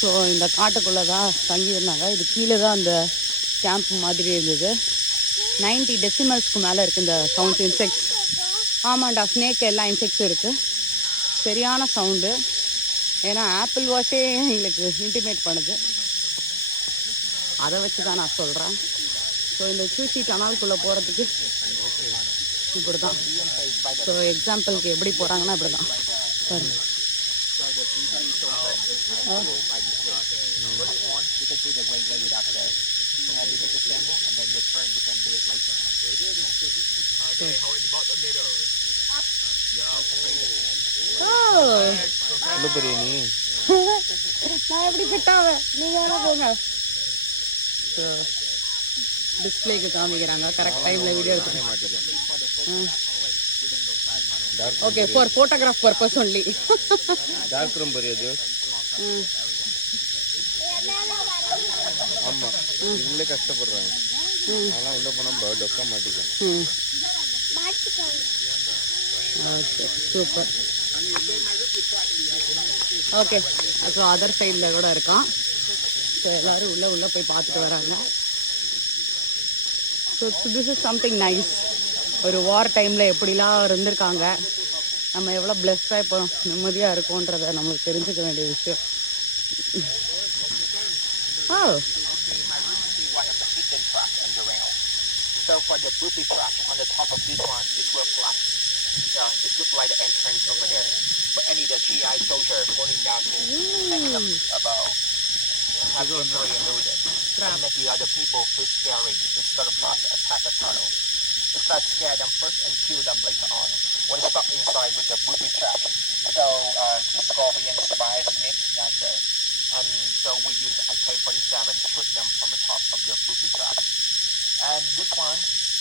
ஸோ இந்த காட்டுக்குள்ளே தான் தங்கியிருந்தாங்க. இது கீழே தான் அந்த கேம்ப் மாதிரி இருந்தது. 90 டெசிமல்ஸ்க்கு மேலே இருக்குது இந்த சவுண்ட். இன்செக்ட்ஸ், ஆமாண்டா, ஸ்னேக் எல்லாம் இன்செக்ட்ஸும் இருக்குது. சரியான சவுண்டு. ஏன்னா ஆப்பிள் வாஷே எங்களுக்கு இன்டிமேட் பண்ணுது. அதை வச்சு தான் நான் சொல்கிறேன். ஸோ இந்த சூசி டனால்குள்ளே போகிறதுக்கு இப்படி தான். ஸோ எக்ஸாம்பிளுக்கு எப்படி போகிறாங்கன்னா இப்படி தான் பாருங்க. நான் எப்படி ஃபிட்டாவேன், நீங்க வேணா போங்க. ஸோ டிஸ்பிளேக்கு காமிக்கிறாங்க. கரெக்ட் டைமில் வீடியோ எடுத்துக்க மாட்டேங்க. Okay, for photograph purpose only. Dark room பெரியது. ஆமாம், இதில் கஷ்டப்படுறாங்க. அதெல்லாம் உள்ளே போனால் டொக்கா மாட்டிக்கும். Okay, super. Okay, so other சைடில் கூட இருக்கான். ஸோ எல்லோரும் உள்ளே போய் பார்த்துட்டு வராங்க. So this is something nice. ஒரு வார் டைமில் எப்படிலாம் இருந்திருக்காங்க, நம்ம எவ்வளோ பிளெஸ்டாக இப்போ நிம்மதியாக இருக்கோன்றதை நம்மளுக்கு தெரிஞ்சுக்க வேண்டிய விஷயம். So for the booby trap on the top of this one, this will flat. It looks like the entrance over there. But any the GI soldier falling down to about have history and lose it. And make the other people feel scary instead of us attack the tunnel. It's like scare them first and kill them later on. When stuck inside with the booby trap. So scorpion, spider, snake, that's it. And so we use AK-47, shoot them from the top of the booby trap. And this one,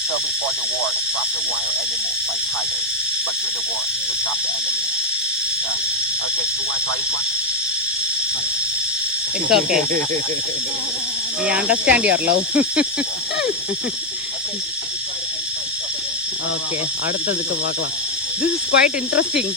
so before the war, trap the wild animal like tigers. But during the war, they trap the enemy. Yeah. Okay, you want to try this one? It's okay. We understand your love. Okay, அடுத்ததுக்கு பார்க்கலாம். This is quite interesting.